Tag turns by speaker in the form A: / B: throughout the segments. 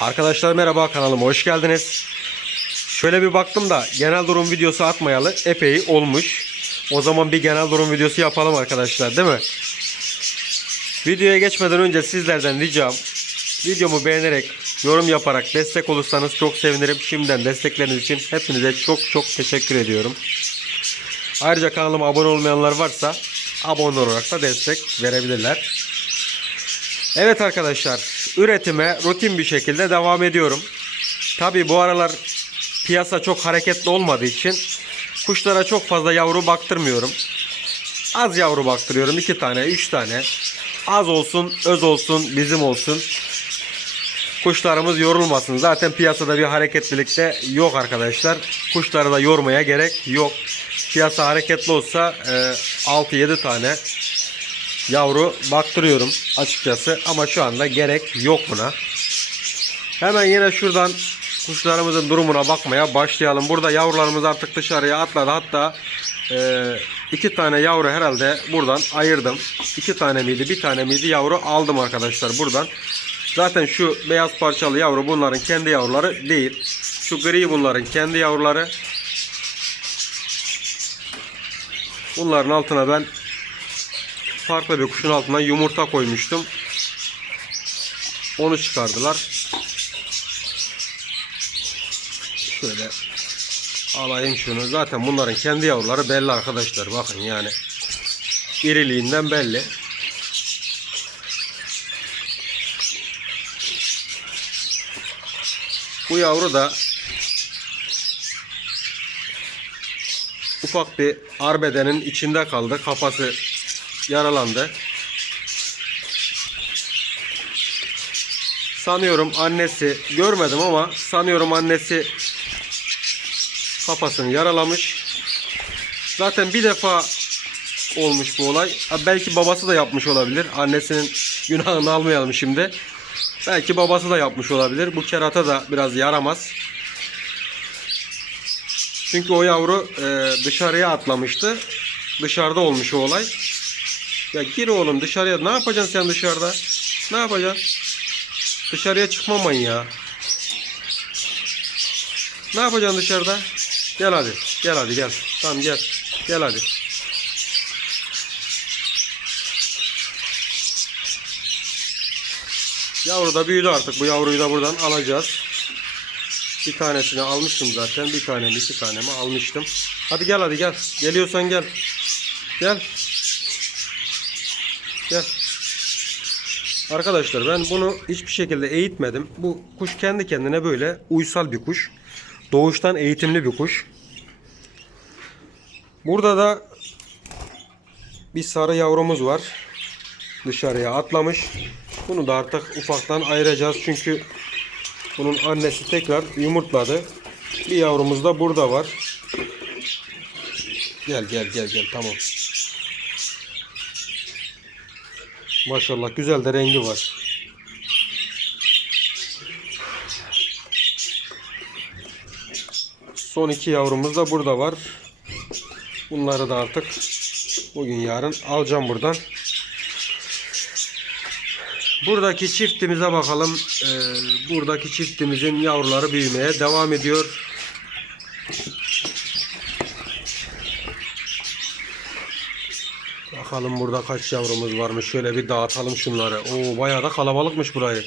A: Arkadaşlar merhaba kanalıma hoş geldiniz. Şöyle bir baktım da genel durum videosu atmayalı epey olmuş. O zaman bir genel durum videosu yapalım arkadaşlar değil mi? Videoya geçmeden önce sizlerden ricam videomu beğenerek yorum yaparak destek olursanız çok sevinirim. Şimdiden destekleriniz için hepinize çok çok teşekkür ediyorum. Ayrıca kanalıma abone olmayanlar varsa abone olarak da destek verebilirler. Evet arkadaşlar üretime rutin bir şekilde devam ediyorum. Tabi bu aralar piyasa çok hareketli olmadığı için kuşlara çok fazla yavru baktırmıyorum. Az yavru baktırıyorum. iki tane, üç tane. Az olsun, öz olsun, bizim olsun. Kuşlarımız yorulmasın. Zaten piyasada bir hareketlilik de yok arkadaşlar. Kuşları da yormaya gerek yok. Piyasa hareketli olsa e, 6-7 tane yavru baktırıyorum açıkçası. Ama şu anda gerek yok buna. Hemen yine şuradan kuşlarımızın durumuna bakmaya başlayalım. Burada yavrularımız artık dışarıya atladı. Hatta e, iki tane yavru herhalde buradan ayırdım. İki tane miydi bir tane miydi yavru aldım arkadaşlar buradan. Zaten şu beyaz parçalı yavru bunların kendi yavruları değil. Şu gri bunların kendi yavruları. Bunların altına ben farklı bir kuşun altına yumurta koymuştum. Onu çıkardılar. Şöyle alayım şunu. Zaten bunların kendi yavruları belli arkadaşlar. Bakın yani iriliğinden belli. Bu yavru da ufak bir arbedenin içinde kaldı. Kafası yaralandı. Sanıyorum annesi görmedim ama sanıyorum annesi kafasını yaralamış. Zaten bir defa olmuş bu olay. Belki babası da yapmış olabilir. Annesinin günahını almayalım şimdi. Belki babası da yapmış olabilir. Bu kerata da biraz yaramaz. Çünkü o yavru e, dışarıya atlamıştı. Dışarıda olmuş o olay. Ya gir oğlum dışarıya. Ne yapacaksın sen dışarıda? Ne yapacaksın? Dışarıya çıkmamayın ya. Ne yapacaksın dışarıda? Gel hadi. Gel hadi gel. Tamam gel. Gel hadi. Yavru da büyüdü artık. Bu yavruyu da buradan alacağız. Bir tanesini almıştım zaten. Bir tane iki tane mi almıştım. Hadi gel hadi gel. Geliyorsan gel. Gel. Gel. Arkadaşlar ben bunu hiçbir şekilde eğitmedim. Bu kuş kendi kendine böyle uysal bir kuş. Doğuştan eğitimli bir kuş. Burada da bir sarı yavrumuz var. Dışarıya atlamış. Bunu da artık ufaktan ayıracağız. Çünkü bunun annesi tekrar yumurtladı. Bir yavrumuz da burada var. Gel gel gel gel tamam. Maşallah güzel de rengi var. Son iki yavrumuz da burada var. Bunları da artık bugün yarın alacağım buradan. Buradaki çiftimize bakalım. Ee, buradaki çiftimizin yavruları büyümeye devam ediyor. Bakalım burada kaç yavrumuz varmış. Şöyle bir dağıtalım şunları. Oo bayağı da kalabalıkmış burayı.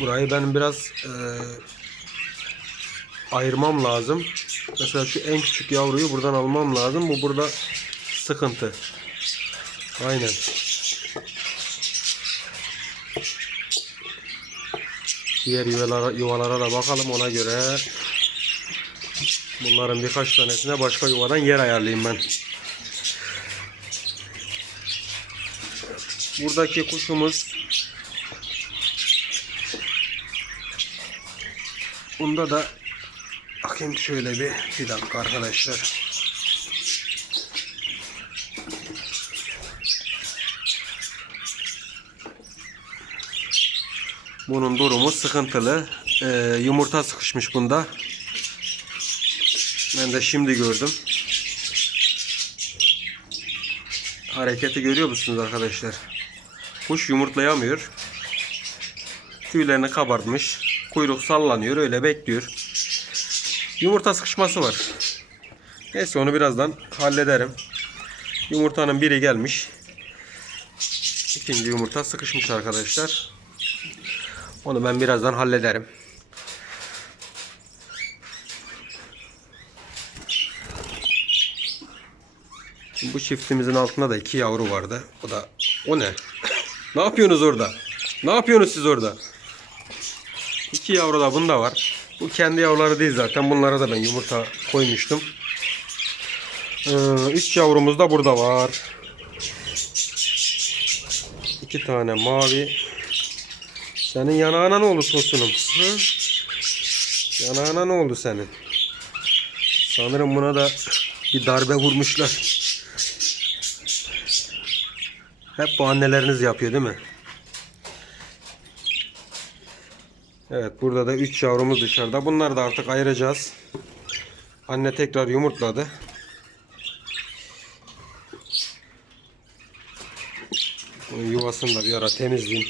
A: Burayı ben biraz e, ayırmam lazım. Mesela şu en küçük yavruyu buradan almam lazım. Bu burada sıkıntı. Aynen. Diğer yuvalara, yuvalara da bakalım ona göre. Bunların birkaç tanesine başka yuvadan yer ayarlayayım ben. Buradaki kuşumuz Bunda da bakayım şöyle bir bir dakika arkadaşlar. Bunun durumu sıkıntılı. Ee, yumurta sıkışmış bunda. Ben de şimdi gördüm. Hareketi görüyor musunuz arkadaşlar? Kuş yumurtlayamıyor. Tüylerini kabartmış. Kuyruk sallanıyor öyle bekliyor. Yumurta sıkışması var. Neyse onu birazdan hallederim. Yumurtanın biri gelmiş. İkinci yumurta sıkışmış arkadaşlar. Onu ben birazdan hallederim. Şimdi bu çiftimizin altında da iki yavru vardı. O da o ne? Ne yapıyorsunuz orada? Ne yapıyorsunuz siz orada? İki yavru da bunda var. Bu kendi yavruları değil zaten. Bunlara da ben yumurta koymuştum. Ee, üç yavrumuz da burada var. İki tane mavi. Senin yanağına ne oldu tosunum? Hı? Yanağına ne oldu senin? Sanırım buna da bir darbe vurmuşlar. Hep bu anneleriniz yapıyor değil mi? Evet burada da 3 yavrumuz dışarıda. Bunları da artık ayıracağız. Anne tekrar yumurtladı. Bunun yuvasını da bir ara temizleyeyim.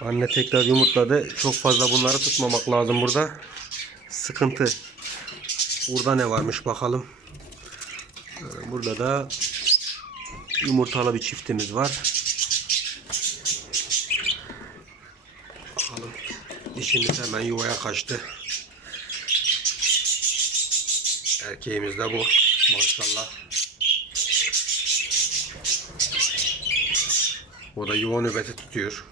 A: Anne tekrar yumurtladı. Çok fazla bunları tutmamak lazım burada. Sıkıntı. Burada ne varmış bakalım. Ee, Burada da yumurtalı bir çiftimiz var. Bakalım. Dişimiz hemen yuvaya kaçtı. Erkeğimiz de bu. Maşallah. O da yuva nöbeti tutuyor.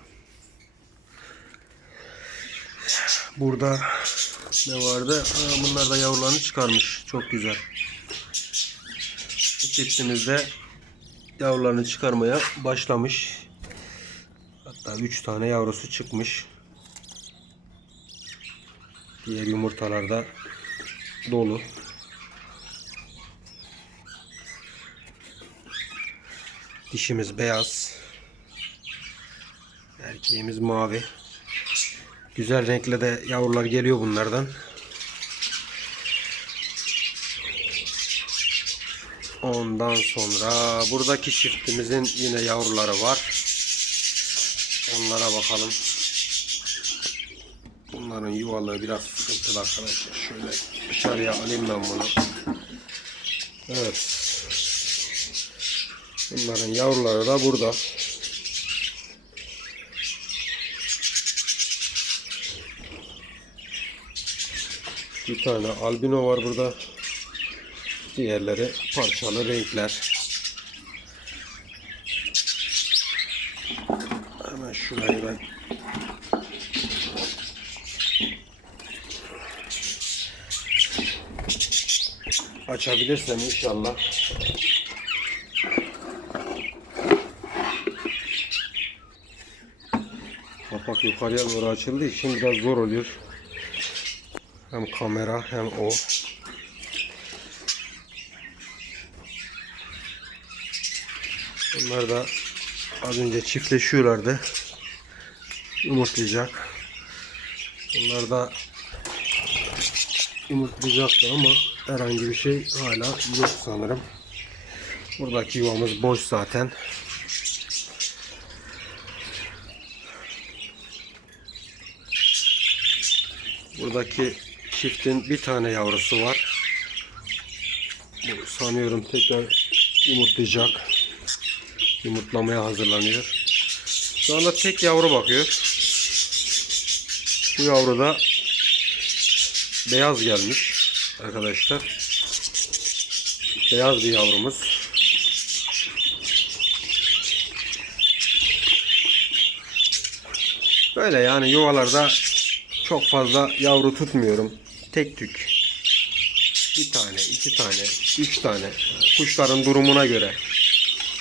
A: Burada ne vardı? Bunlar da yavrularını çıkarmış. Çok güzel. Çiftimiz de yavrularını çıkarmaya başlamış. Hatta 3 tane yavrusu çıkmış. Diğer yumurtalar da dolu. Dişimiz beyaz. Erkeğimiz mavi. Güzel renkle de yavrular geliyor bunlardan. Ondan sonra buradaki çiftimizin yine yavruları var. Onlara bakalım. Bunların yuvaları biraz sıkıntılı arkadaşlar. Şöyle dışarıya alayım ben bunu. Evet. Bunların yavruları da burada. Bir tane albino var burada. Diğerleri parçalı renkler. Hemen şurayı ben açabilirsem inşallah. Kapak yukarıya doğru açıldığı için biraz zor oluyor. Hem kamera hem o. Bunlar da az önce çiftleşiyorlardı. Yumurtlayacak. Bunlar da yumurtlayacaktı ama herhangi bir şey hala yok sanırım. Buradaki yuvamız boş zaten. Buradaki çiftin bir tane yavrusu var. Bu sanıyorum tekrar yumurtlayacak. Yumurtlamaya hazırlanıyor. Şu anda tek yavru bakıyor. Bu yavru da beyaz gelmiş arkadaşlar. Beyaz bir yavrumuz. Böyle yani yuvalarda çok fazla yavru tutmuyorum. Tek tük. Bir tane, iki tane, üç tane. Kuşların durumuna göre.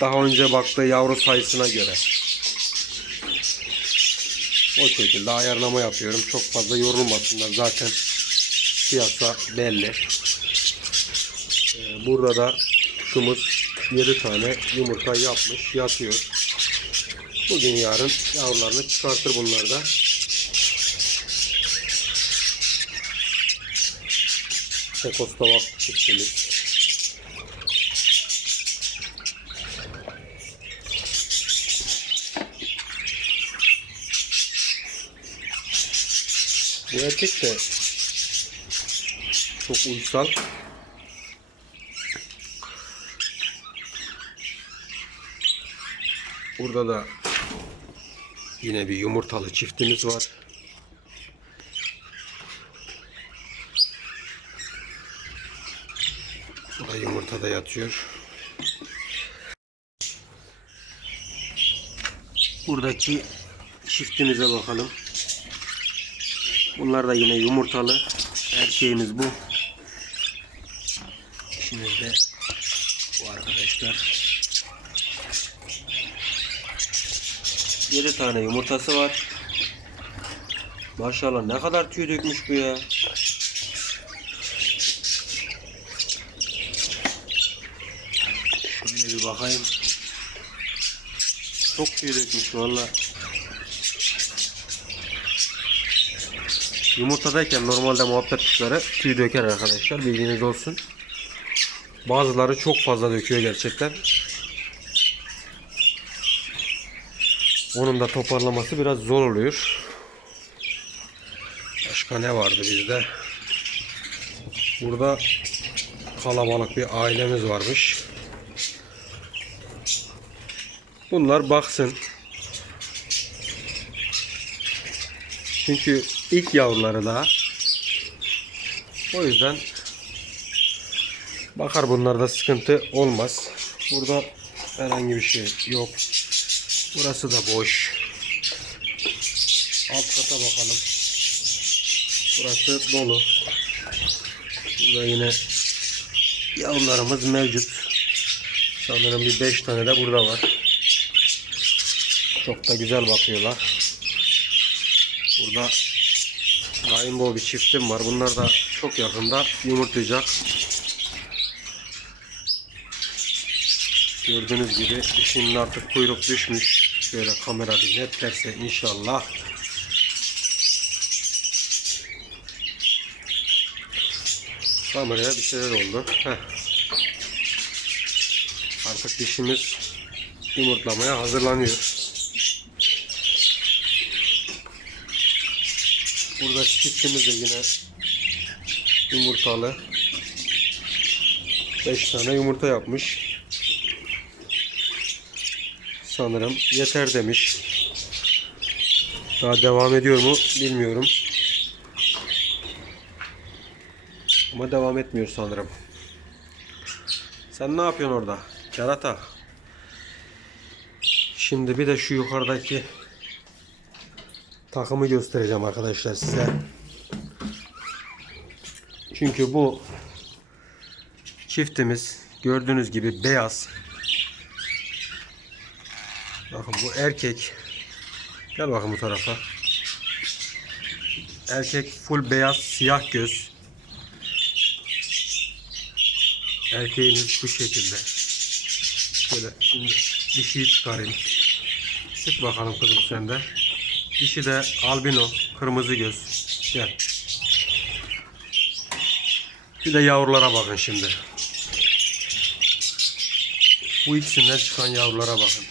A: Daha önce baktığı yavru sayısına göre. O şekilde ayarlama yapıyorum. Çok fazla yorulmasınlar. Zaten piyasa belli. Ee, Burada da kuşumuz 7 tane yumurta yapmış. Yatıyor. Bugün yarın yavrularını çıkartır bunlar da. Çekoslovak çiftimiz. Bu de çok uysal. Burada da yine bir yumurtalı çiftimiz var. Bu da yumurtada yatıyor. Buradaki çiftimize bakalım. Bunlar da yine yumurtalı. Erkeğimiz bu. Dişimiz de bu arkadaşlar. 7 tane yumurtası var. Maşallah ne kadar tüy dökmüş bu ya. Şöyle bir bakayım. Çok tüy dökmüş valla. Yumurtadayken normalde muhabbet kuşları tüy döker arkadaşlar. Bilginiz olsun. Bazıları çok fazla döküyor gerçekten. Onun da toparlaması biraz zor oluyor. Başka ne vardı bizde? Burada kalabalık bir ailemiz varmış. Bunlar baksın. Çünkü ilk yavruları daha. O yüzden bakar bunlarda sıkıntı olmaz. Burada herhangi bir şey yok. Burası da boş. Alt kata bakalım. Burası dolu. Burada yine yavrularımız mevcut. Sanırım bir 5 tane de burada var. Çok da güzel bakıyorlar. Burada Rainbow bir çiftim var. Bunlar da çok yakında yumurtlayacak. Gördüğünüz gibi dişinin artık kuyruk düşmüş. Şöyle kamera bir netlerse inşallah. Kameraya bir şeyler oldu. Heh. Artık dişimiz yumurtlamaya hazırlanıyor. Burada çiftimiz de yine yumurtalı. 5 tane yumurta yapmış. Sanırım yeter demiş. Daha devam ediyor mu bilmiyorum. Ama devam etmiyor sanırım. Sen ne yapıyorsun orada? Kerata. Şimdi bir de şu yukarıdaki takımı göstereceğim arkadaşlar size. Çünkü bu çiftimiz gördüğünüz gibi beyaz. Bakın bu erkek. Gel bakın bu tarafa. Erkek full beyaz siyah göz. Erkeğimiz bu şekilde. Şöyle şimdi dişiyi çıkarayım. Çık bakalım kızım sen de. Dişi de albino, kırmızı göz. Gel. Bir de yavrulara bakın şimdi. Bu ikisinden çıkan yavrulara bakın.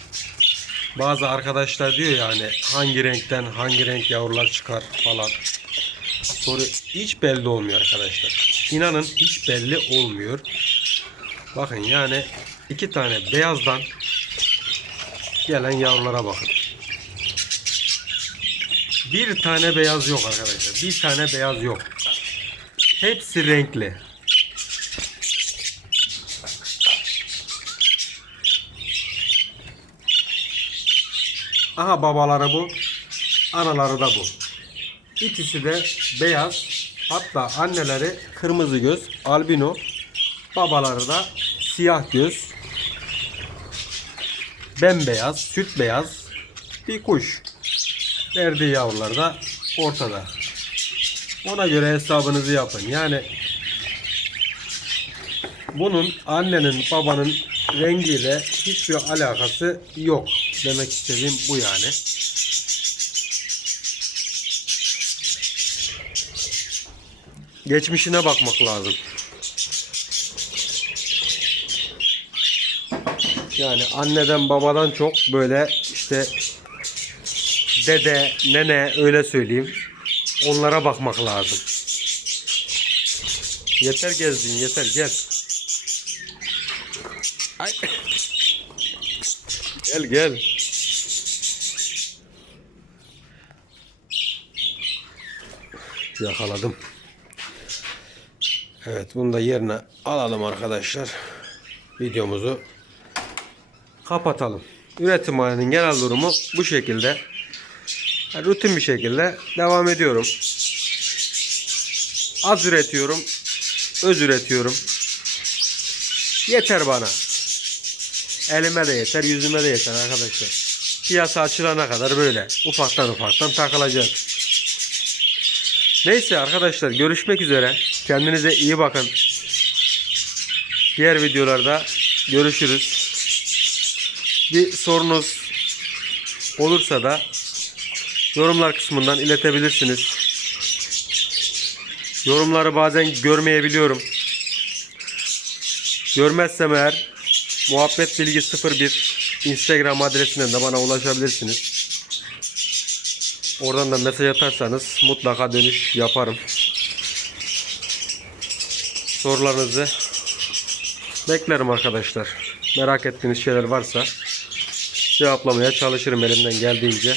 A: Bazı arkadaşlar diyor yani hangi renkten hangi renk yavrular çıkar falan. Soru hiç belli olmuyor arkadaşlar. İnanın hiç belli olmuyor. Bakın yani iki tane beyazdan gelen yavrulara bakın. Bir tane beyaz yok arkadaşlar. Bir tane beyaz yok. Hepsi renkli. Aha babaları bu. Anaları da bu. İkisi de beyaz. Hatta anneleri kırmızı göz, albino. Babaları da siyah göz. Bembeyaz, süt beyaz bir kuş. Verdiği yavrular da ortada. Ona göre hesabınızı yapın. Yani bunun annenin babanın rengiyle hiçbir alakası yok. Demek istediğim bu yani. Geçmişine bakmak lazım. Yani anneden babadan çok böyle işte dede, nene öyle söyleyeyim. Onlara bakmak lazım. Yeter gezdin yeter gel. Ay. Gel gel. Yakaladım. Evet bunu da yerine alalım arkadaşlar. Videomuzu kapatalım. Üretim halinin genel durumu bu şekilde. Rutin bir şekilde devam ediyorum. Az üretiyorum. Öz üretiyorum. Yeter bana. Elime de yeter, yüzüme de yeter arkadaşlar. Piyasa açılana kadar böyle ufaktan ufaktan takılacak. Neyse arkadaşlar görüşmek üzere. Kendinize iyi bakın. Diğer videolarda görüşürüz. Bir sorunuz olursa da yorumlar kısmından iletebilirsiniz. Yorumları bazen görmeyebiliyorum. Görmezsem eğer muhabbet bilgi 01 Instagram adresinden de bana ulaşabilirsiniz. Oradan da mesaj atarsanız mutlaka dönüş yaparım. Sorularınızı beklerim arkadaşlar. Merak ettiğiniz şeyler varsa cevaplamaya çalışırım elimden geldiğince.